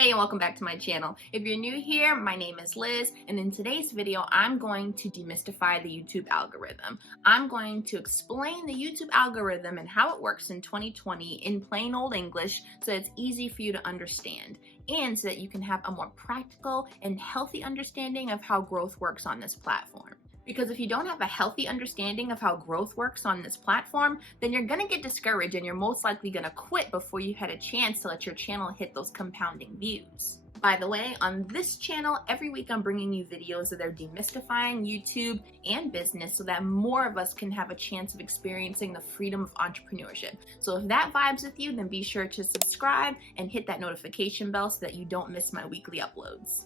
Hey, and welcome back to my channel. If you're new here, my name is Liz, and in today's video, I'm going to demystify the YouTube algorithm. I'm going to explain the YouTube algorithm and how it works in 2020 in plain old English so it's easy for you to understand, and so that you can have a more practical and healthy understanding of how growth works on this platform. Because if you don't have a healthy understanding of how growth works on this platform, then you're gonna get discouraged and you're most likely gonna quit before you had a chance to let your channel hit those compounding views. By the way, on this channel, every week I'm bringing you videos that are demystifying YouTube and business so that more of us can have a chance of experiencing the freedom of entrepreneurship. So if that vibes with you, then be sure to subscribe and hit that notification bell so that you don't miss my weekly uploads.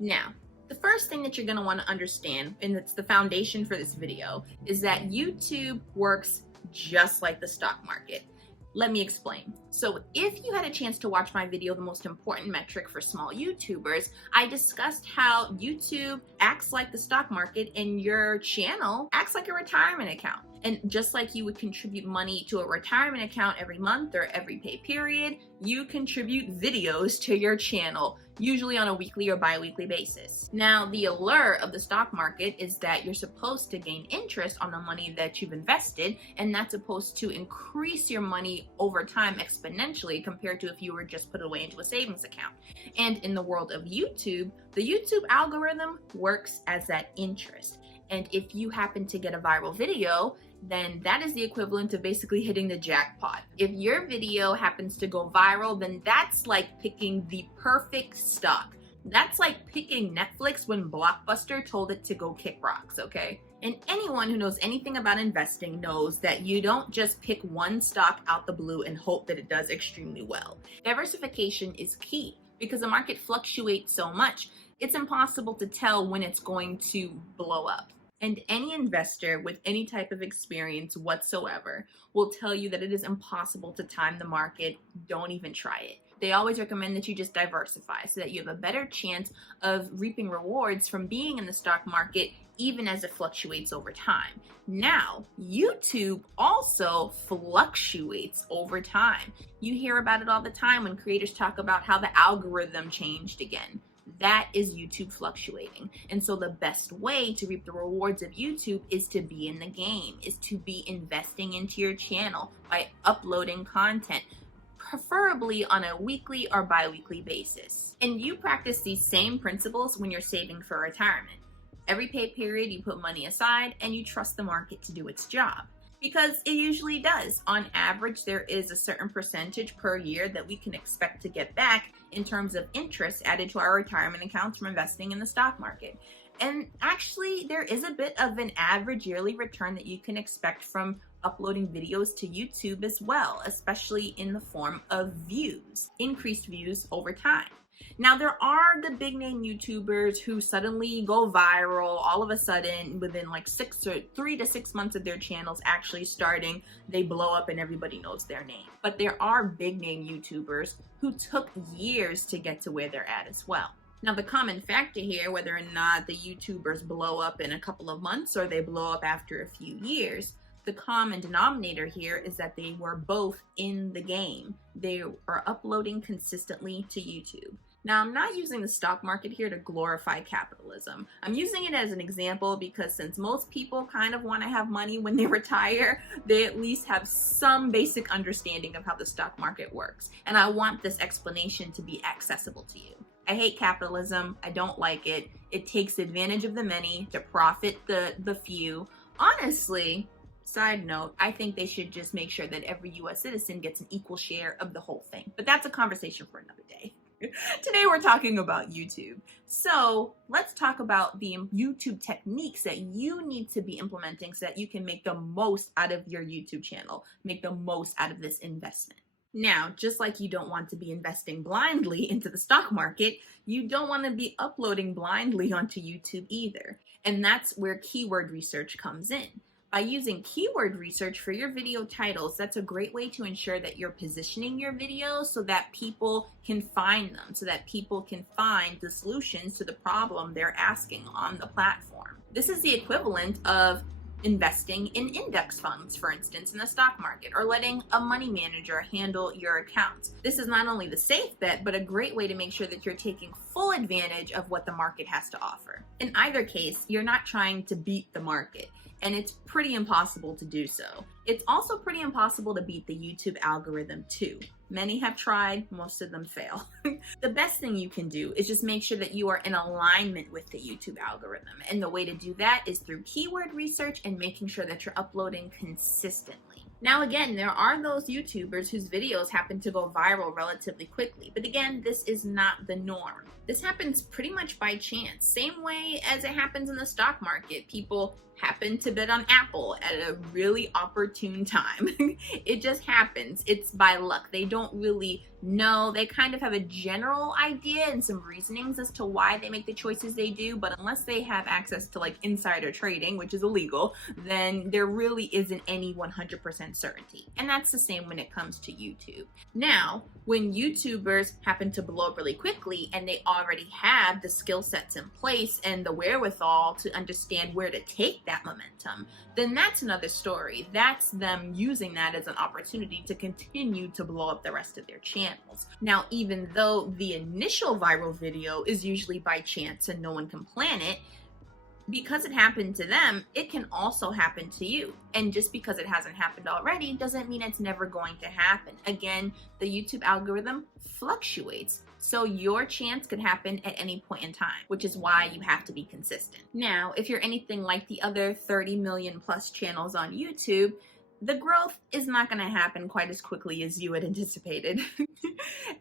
Now, the first thing that you're going to want to understand, and it's the foundation for this video, is that YouTube works just like the stock market. Let me explain. So if you had a chance to watch my video, The Most Important Metric for Small YouTubers, I discussed how YouTube acts like the stock market and your channel acts like a retirement account. And just like you would contribute money to a retirement account every month or every pay period, you contribute videos to your channel, usually on a weekly or bi-weekly basis. Now, the allure of the stock market is that you're supposed to gain interest on the money that you've invested, and that's supposed to increase your money over time exponentially compared to if you were just put it away into a savings account. And in the world of YouTube, the YouTube algorithm works as that interest. And if you happen to get a viral video, then that is the equivalent of basically hitting the jackpot. If your video happens to go viral, then that's like picking the perfect stock. That's like picking Netflix when Blockbuster told it to go kick rocks, okay? And anyone who knows anything about investing knows that you don't just pick one stock out the blue and hope that it does extremely well. Diversification is key because the market fluctuates so much, it's impossible to tell when it's going to blow up. And any investor with any type of experience whatsoever will tell you that it is impossible to time the market. Don't even try it. They always recommend that you just diversify so that you have a better chance of reaping rewards from being in the stock market even as it fluctuates over time. Now, YouTube also fluctuates over time. You hear about it all the time when creators talk about how the algorithm changed again. That is YouTube fluctuating. And so the best way to reap the rewards of YouTube is to be in the game, is to be investing into your channel by uploading content, preferably on a weekly or bi-weekly basis. And you practice these same principles when you're saving for retirement. Every pay period, you put money aside and you trust the market to do its job. Because it usually does. On average, there is a certain percentage per year that we can expect to get back in terms of interest added to our retirement accounts from investing in the stock market. And actually, there is a bit of an average yearly return that you can expect from uploading videos to YouTube as well, especially in the form of views, increased views over time. Now, there are the big name YouTubers who suddenly go viral all of a sudden within like 3 to 6 months of their channels actually starting, they blow up and everybody knows their name. But there are big name YouTubers who took years to get to where they're at as well. Now, the common factor here, whether or not the YouTubers blow up in a couple of months or they blow up after a few years, the common denominator here is that they were both in the game. They are uploading consistently to YouTube. Now, I'm not using the stock market here to glorify capitalism. I'm using it as an example because since most people kind of want to have money when they retire, they at least have some basic understanding of how the stock market works. And I want this explanation to be accessible to you. I hate capitalism. I don't like it. It takes advantage of the many to profit the few. Honestly, side note, I think they should just make sure that every US citizen gets an equal share of the whole thing. But that's a conversation for another day. Today we're talking about YouTube. So let's talk about the YouTube techniques that you need to be implementing so that you can make the most out of your YouTube channel, make the most out of this investment. Now, just like you don't want to be investing blindly into the stock market, you don't want to be uploading blindly onto YouTube either. And that's where keyword research comes in. By using keyword research for your video titles, that's a great way to ensure that you're positioning your videos so that people can find them, so that people can find the solutions to the problem they're asking on the platform. This is the equivalent of investing in index funds, for instance, in the stock market, or letting a money manager handle your accounts. This is not only the safe bet, but a great way to make sure that you're taking full advantage of what the market has to offer. In either case, you're not trying to beat the market, and it's pretty impossible to do so. It's also pretty impossible to beat the YouTube algorithm too. Many have tried, most of them fail. The best thing you can do is just make sure that you are in alignment with the YouTube algorithm. And the way to do that is through keyword research and making sure that you're uploading consistently. Now again, there are those YouTubers whose videos happen to go viral relatively quickly, but again, this is not the norm. This happens pretty much by chance, same way as it happens in the stock market. People happen to bet on Apple at a really opportune time. It just happens. It's by luck. They don't really know. They kind of have a general idea and some reasonings as to why they make the choices they do, but unless they have access to like insider trading, which is illegal, then there really isn't any 100% certainty. And that's the same when it comes to YouTube. Now, when YouTubers happen to blow up really quickly and they already have the skill sets in place and the wherewithal to understand where to take that momentum, then that's another story. That's them using that as an opportunity to continue to blow up the rest of their channels. Now, even though the initial viral video is usually by chance and no one can plan it, because it happened to them, it can also happen to you. And just because it hasn't happened already doesn't mean it's never going to happen. Again, the YouTube algorithm fluctuates. So your chance could happen at any point in time, which is why you have to be consistent. Now, if you're anything like the other 30 million plus channels on YouTube, the growth is not going to happen quite as quickly as you had anticipated.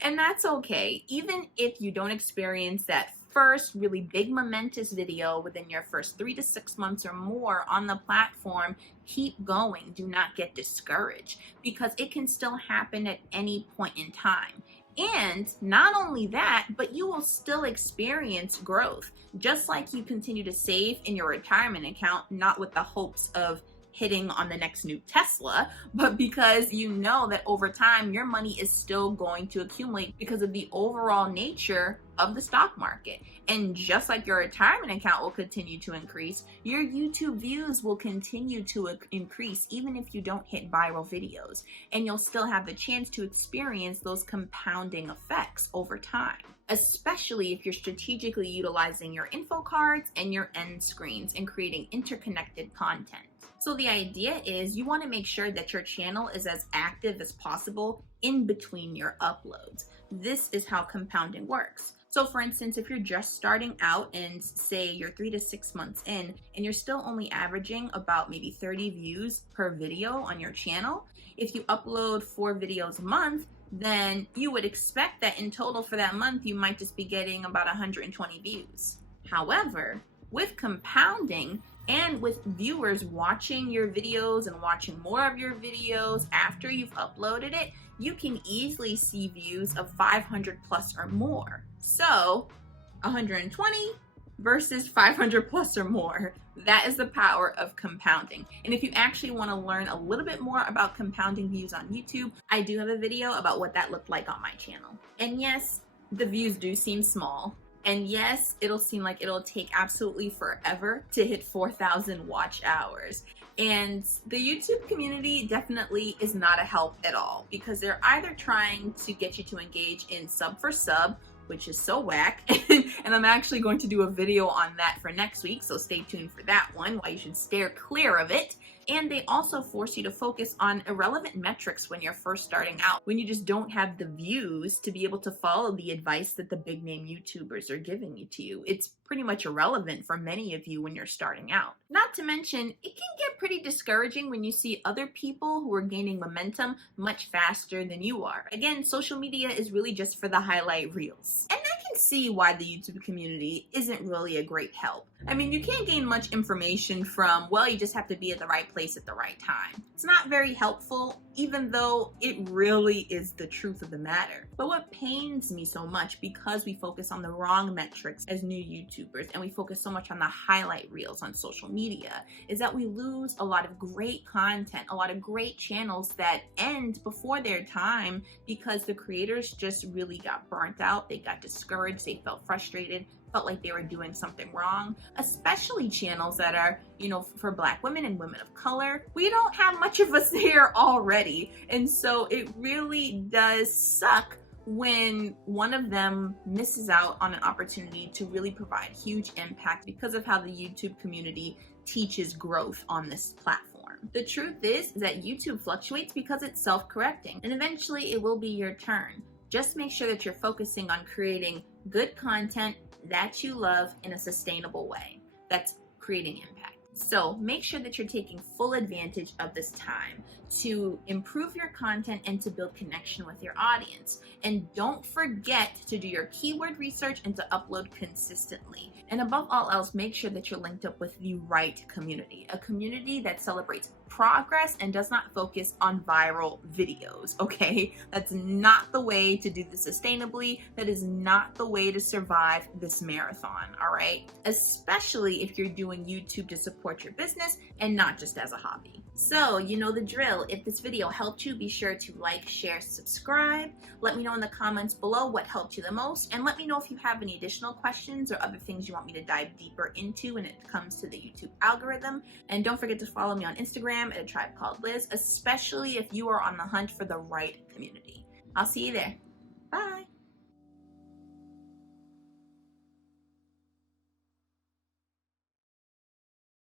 And that's okay. Even if you don't experience that first really big momentous video within your first 3 to 6 months or more on the platform, keep going. Do not get discouraged, because it can still happen at any point in time. And not only that, but you will still experience growth. Just like you continue to save in your retirement account, not with the hopes of hitting on the next new Tesla, but because you know that over time your money is still going to accumulate because of the overall nature of the stock market. And just like your retirement account will continue to increase, your YouTube views will continue to increase even if you don't hit viral videos. And you'll still have the chance to experience those compounding effects over time, especially if you're strategically utilizing your info cards and your end screens and creating interconnected content. So the idea is you want to make sure that your channel is as active as possible in between your uploads. This is how compounding works. So for instance, if you're just starting out and say you're 3 to 6 months in and you're still only averaging about maybe 30 views per video on your channel, if you upload 4 videos a month, then you would expect that in total for that month, you might just be getting about 120 views. However, with compounding, and with viewers watching your videos and watching more of your videos after you've uploaded it, you can easily see views of 500 plus or more. So 120 versus 500 plus or more. That is the power of compounding. And if you actually want to learn a little bit more about compounding views on YouTube, I do have a video about what that looked like on my channel. And yes, the views do seem small. And yes, it'll seem like it'll take absolutely forever to hit 4,000 watch hours. And the YouTube community definitely is not a help at all, because they're either trying to get you to engage in sub for sub, which is so whack, and I'm actually going to do a video on that for next week, so stay tuned for that one, why you should steer clear of it. And they also force you to focus on irrelevant metrics when you're first starting out, when you just don't have the views to be able to follow the advice that the big name YouTubers are giving you to you. It's pretty much irrelevant for many of you when you're starting out. Not to mention, it can get pretty discouraging when you see other people who are gaining momentum much faster than you are. Again, social media is really just for the highlight reels. And I can see why the YouTube community isn't really a great help. I mean, you can't gain much information from, well, you just have to be at the right place at the right time. It's not very helpful, even though it really is the truth of the matter. But what pains me so much, because we focus on the wrong metrics as new YouTubers and we focus so much on the highlight reels on social media, is that we lose a lot of great content, a lot of great channels that end before their time because the creators just really got burnt out, they got discouraged, discouraged, they felt frustrated, felt like they were doing something wrong, especially channels that are, for Black women and women of color. We don't have much of us here already. And so it really does suck when one of them misses out on an opportunity to really provide huge impact because of how the YouTube community teaches growth on this platform. The truth is that YouTube fluctuates because it's self-correcting, and eventually it will be your turn. Just make sure that you're focusing on creating good content that you love in a sustainable way that's creating impact. So make sure that you're taking full advantage of this time to improve your content and to build connection with your audience. And don't forget to do your keyword research and to upload consistently. And above all else, make sure that you're linked up with the right community, a community that celebrates progress and does not focus on viral videos, okay? That's not the way to do this sustainably. That is not the way to survive this marathon, all right? Especially if you're doing YouTube to support your business and not just as a hobby. So, you know the drill. If this video helped you, be sure to like, share, subscribe. Let me know in the comments below what helped you the most, and let me know if you have any additional questions or other things you want me to dive deeper into when it comes to the YouTube algorithm. And don't forget to follow me on Instagram at A Tribe Called Liz, especially if you are on the hunt for the right community. I'll see you there. Bye.